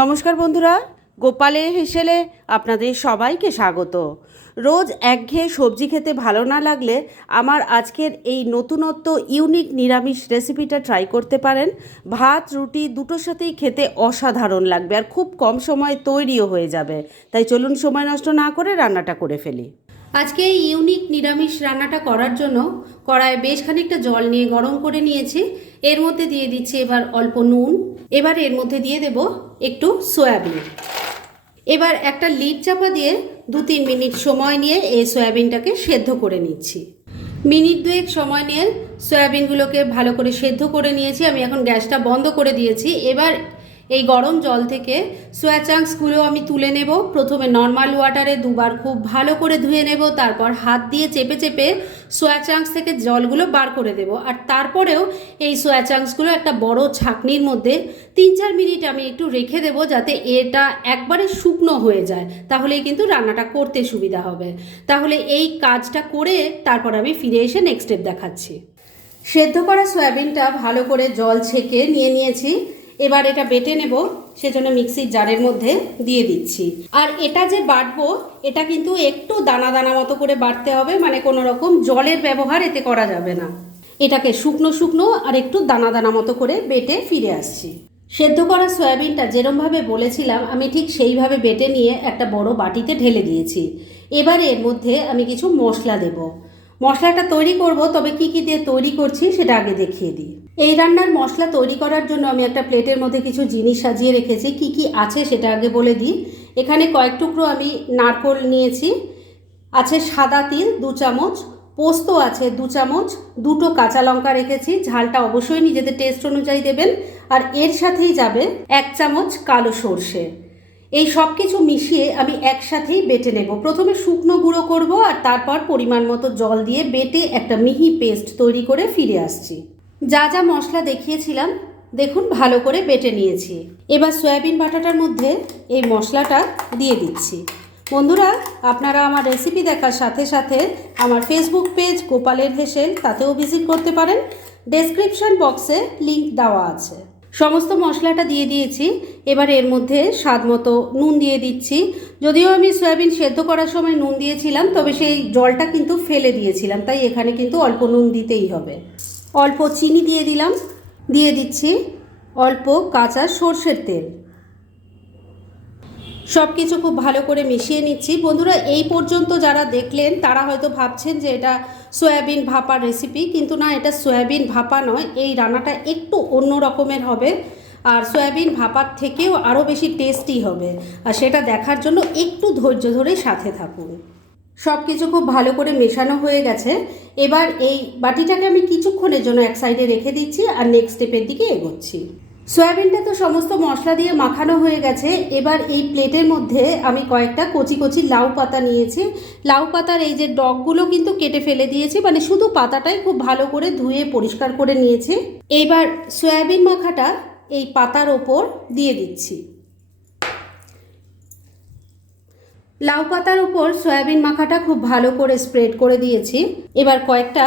নমস্কার বন্ধুরা, গোপালের হেসেলে আপনাদের সবাইকে স্বাগত। রোজ একঘেয়ে সবজি খেতে ভালো না লাগলে আমার আজকের এই নতুনত্ব, ইউনিক নিরামিষ রেসিপিটা ট্রাই করতে পারেন। ভাত, রুটি দুটোর সাথেই খেতে অসাধারণ লাগবে আর খুব কম সময়ে তৈরিও হয়ে যাবে। তাই চলুন সময় নষ্ট না করে রান্নাটা করে ফেলি। আজকে এই ইউনিক নিরামিষ রান্নাটা করার জন্য কড়াইয়ে বেশ খানিকটা জল নিয়ে গরম করে নিয়েছি। এর মধ্যে দিয়ে দিচ্ছি এবার অল্প নুন। এবার এর মধ্যে দিয়ে দেব একটু সয়াবিন। এবার একটা লিড চাপা দিয়ে দু তিন মিনিট সময় নিয়ে এই সয়াবিনটাকে সেদ্ধ করে নিচ্ছি। মিনিট দুয়েক সময় নিয়ে সয়াবিনগুলোকে ভালো করে সেদ্ধ করে নিয়েছি। আমি এখন গ্যাসটা বন্ধ করে দিয়েছি। এবার এই গরম জল থেকে সোয়া চাংসগুলো আমি তুলে নেব। প্রথমে নর্মাল ওয়াটারে দুবার খুব ভালো করে ধুয়ে নেব, তারপর হাত দিয়ে চেপে চেপে সোয়া চাংস থেকে জলগুলো বার করে দেব। আর তারপরেও এই সোয়া চাংসগুলো একটা বড় ছাকনির মধ্যে তিন চার মিনিট আমি একটু রেখে দেব যাতে এটা একবারে শুকনো হয়ে যায়। তাহলেই কিন্তু রান্নাটা করতে সুবিধা হবে। তাহলে এই কাজটা করে তারপর আমি ফিরে এসে নেক্সট স্টেপ দেখাচ্ছি। সেদ্ধ করা সয়াবিনটা ভালো করে জল ছেঁকে নিয়ে নিয়েছি। এবার এটা বেটে নেব, সেজন্য মিক্সির জারের মধ্যে দিয়ে দিচ্ছি। আর এটা যে বাটবো, এটা কিন্তু একটু দানা দানা মতো করে বাটতে হবে মানে কোনো রকম জলের ব্যবহার এতে করা যাবে না। এটাকে শুকনো শুকনো আর একটু দানা দানা মতো করে বেটে ফিরে আসছি। সেদ্ধ করা সয়াবিনটা যেরমভাবে বলেছিলাম, আমি ঠিক সেইভাবে বেটে নিয়ে একটা বড় বাটিতে ঢেলে দিয়েছি। এবারে এর মধ্যে আমি কিছু মশলা দেব। মশলাটা তৈরি করব, তবে কি কি দিয়ে তৈরি করছি সেটা আগে দেখিয়ে দিই। এই রান্নার মশলা তৈরি করার জন্য আমি একটা প্লেটের মধ্যে কিছু জিনিস সাজিয়ে রেখেছি, কি কি আছে সেটা আগে বলে দিই। এখানে কয়েক টুকরো আমি নারকোল নিয়েছি, আছে সাদা তিল দু চামচ, পোস্ত আছে দু চামচ, দুটো কাঁচা লঙ্কা রেখেছি, ঝালটা অবশ্যই নিজেদের টেস্ট অনুযায়ী দেবেন, আর এর সাথেই যাবে এক চামচ কালো সর্ষে। এই সব কিছু মিশিয়ে আমি একসাথেই বেটে নেব। প্রথমে শুকনো গুঁড়ো করব আর তারপর পরিমাণ মতো জল দিয়ে বেটে একটা মিহি পেস্ট তৈরি করে ফিরে আসছি। যা যা মশলা দেখিয়েছিলাম, দেখুন, ভালো করে বেটে নিয়েছি। এবার সয়াবিন বাটাটার মধ্যে এই মশলাটা দিয়ে দিচ্ছি। বন্ধুরা, আপনারা আমার রেসিপি দেখার সাথে সাথে আমার ফেসবুক পেজ গোপালের হেসেল, তাতেও ভিজিট করতে পারেন। ডেসক্রিপশন বক্সে লিংক দেওয়া আছে। সমস্ত মশলাটা দিয়ে দিয়েছি। এবার এর মধ্যে স্বাদ মতো নুন দিয়ে দিচ্ছি। যদিও আমি সয়াবিন সেদ্ধ করার সময় নুন দিয়েছিলাম, তবে সেই জলটা কিন্তু ফেলে দিয়েছিলাম, তাই এখানে কিন্তু অল্প নুন দিতেই হবে। অল্প চিনি দিয়ে দিলাম। দিয়ে দিচ্ছি অল্প কাঁচা সর্ষের তেল। সব কিছু খুব ভালো করে মিশিয়ে নিচ্ছি। বন্ধুরা, এই পর্যন্ত যারা দেখলেন, তারা হয়তো ভাবছেন যে এটা সয়াবিন ভাপার রেসিপি কিন্তু না, এটা সয়াবিন ভাপা নয়, এই রান্নাটা একটু অন্য রকমের হবে। আর সয়াবিন ভাপার থেকেও আরও বেশি টেস্টি হবে। আর সেটা দেখার জন্য একটু ধৈর্য ধরে সাথে থাকুন। সব কিছু খুব ভালো করে মেশানো হয়ে গেছে। এবার এই বাটিটাকে আমি কিছুক্ষণের জন্য এক সাইডে রেখে দিচ্ছি, আর নেক্সট স্টেপের দিকে এগোচ্ছি। সয়াবিনটা তো সমস্ত মশলা দিয়ে মাখানো হয়ে গেছে। এবার এই প্লেটের মধ্যে আমি কয়েকটা কচি কচি লাউ পাতা নিয়েছি। লাউ পাতার এই যে ডগগুলো কিন্তু কেটে ফেলে দিয়েছি মানে শুধু পাতাটাই খুব ভালো করে ধুয়ে পরিষ্কার করে নিয়েছি। এবার সয়াবিন মাখাটা এই পাতার ওপর দিয়ে দিচ্ছি। লাউ পাতার ওপর সয়াবিন মাখাটা খুব ভালো করে স্প্রেড করে দিয়েছি। এবার কয়েকটা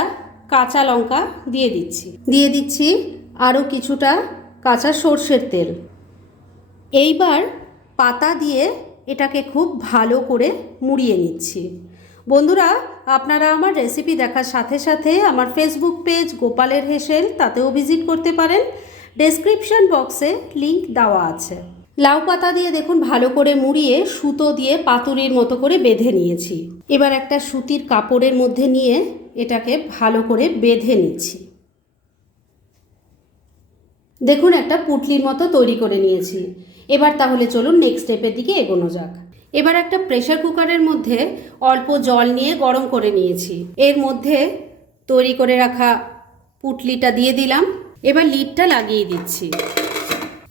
কাঁচা লঙ্কা দিয়ে দিচ্ছি। দিয়ে দিচ্ছি আরও কিছুটা কাঁচা সর্ষের তেল। এইবার পাতা দিয়ে এটাকে খুব ভালো করে মুড়িয়ে নিচ্ছি। বন্ধুরা, আপনারা আমার রেসিপি দেখার সাথে সাথে আমার ফেসবুক পেজ গোপালের হেসেল, তাতেও ভিজিট করতে পারেন। ডেসক্রিপশন বক্সে লিংক দেওয়া আছে। লাউ পাতা দিয়ে দেখুন, ভালো করে মুড়িয়ে সুতো দিয়ে পাতুরির মতো করে বেঁধে নিয়েছি। এবার একটা সুতির কাপড়ের মধ্যে নিয়ে এটাকে ভালো করে বেঁধে নিচ্ছি। দেখুন একটা পুটলির মতো তৈরি করে নিয়েছি। এবার তাহলে চলুন নেক্সট স্টেপের দিকে এগোনো যাক। এবার একটা প্রেশার কুকারের মধ্যে অল্প জল নিয়ে গরম করে নিয়েছি। এর মধ্যে তৈরি করে রাখা পুটলিটা দিয়ে দিলাম। এবার লিডটা লাগিয়ে দিচ্ছি।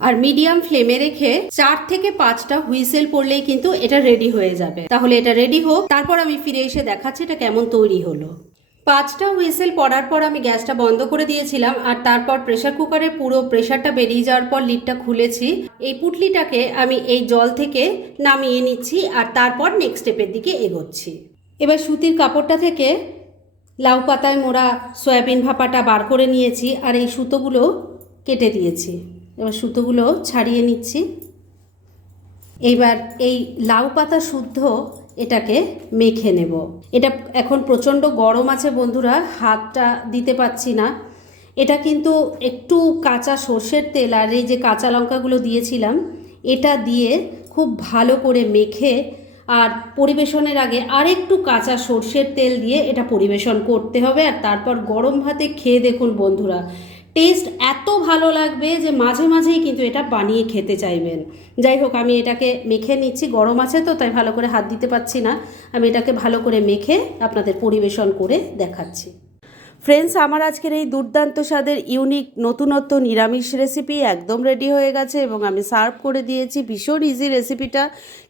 আর মিডিয়াম ফ্লেমে রেখে চার থেকে পাঁচটা হুইসেল পড়লেই কিন্তু এটা রেডি হয়ে যাবে। তাহলে এটা রেডি হোক, তারপর আমি ফিরে এসে দেখাচ্ছি এটা কেমন তৈরি হলো। পাঁচটা হুইসেল পড়ার পর আমি গ্যাসটা বন্ধ করে দিয়েছিলাম আর তারপর প্রেশার কুকারের পুরো প্রেশারটা বেরিয়ে যাওয়ার পর লিডটা খুলেছি। এই পুটলিটাকে আমি এই জল থেকে নামিয়ে নিচ্ছি আর তারপর নেক্সট স্টেপের দিকে এগোচ্ছি। এবার সুতির কাপড়টা থেকে লাউ পাতায় মোড়া সয়াবিন ভাপাটা বার করে নিয়েছি আর এই সুতোগুলো কেটে দিয়েছি। এবার সুতোগুলো ছাড়িয়ে নিচ্ছি। এইবার এই লাউ পাতা শুদ্ধ এটাকে মেখে নেব। এটা এখন প্রচণ্ড গরম আছে বন্ধুরা, হাতটা দিতে পাচ্ছি না। এটা কিন্তু একটু কাঁচা সর্ষের তেল আর এই যে কাঁচা লঙ্কাগুলো দিয়েছিলাম, এটা দিয়ে খুব ভালো করে মেখে আর পরিবেশনের আগে আরেকটু কাঁচা সর্ষের তেল দিয়ে এটা পরিবেশন করতে হবে আর তারপর গরম ভাতে খেয়ে দেখুন বন্ধুরা টেস্ট এত ভালো লাগবে যে মাঝে মাঝেই কিন্তু এটা বানিয়ে খেতে চাইবেন। যাই হোক, আমি এটাকে মেখে নিচ্ছি, গরম আছে তো, তাই ভালো করে হাত দিতে পারছি না। আমি এটাকে ভালো করে মেখে আপনাদের পরিবেশন করে দেখাচ্ছি। ফ্রেন্ডস আমার আজকের এই দুর্দান্ত স্বাদের ইউনিক নতুনত্ব নিরামিষ রেসিপি একদম রেডি হয়ে গেছে এবং আমি সার্ভ করে দিয়েছি ভীষণ ইজি রেসিপিটা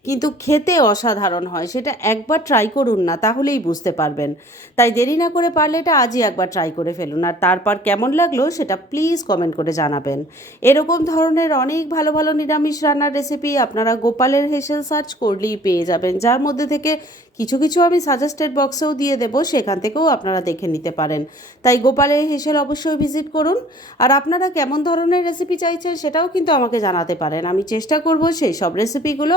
কিন্তু খেতে অসাধারণ হয়, সেটা একবার ট্রাই করুন না, তাহলেই বুঝতে পারবেন। তাই দেরি না করে পারলে এটা আজই একবার ট্রাই করে ফেলুন। আর তারপর কেমন লাগল সেটা প্লিজ কমেন্ট করে জানাবেন। এরকম ধরনের অনেক ভালো ভালো নিরামিষ রান্নার রেসিপি আপনারা গোপালের হেসেল সার্চ করলেই পেয়ে যাবেন, যার মধ্যে থেকে কিছু কিছু আমি সাজেস্টেড বক্সেও দিয়ে দেবো, সেখান থেকেও আপনারা দেখে নিতে পারেন। তাই গোপালের হেসেল অবশ্যই ভিজিট করুন। আর আপনারা কেমন ধরনের রেসিপি চাইছেন সেটাও কিন্তু আমাকে জানাতে পারেন। আমি চেষ্টা করব সেই সব রেসিপিগুলো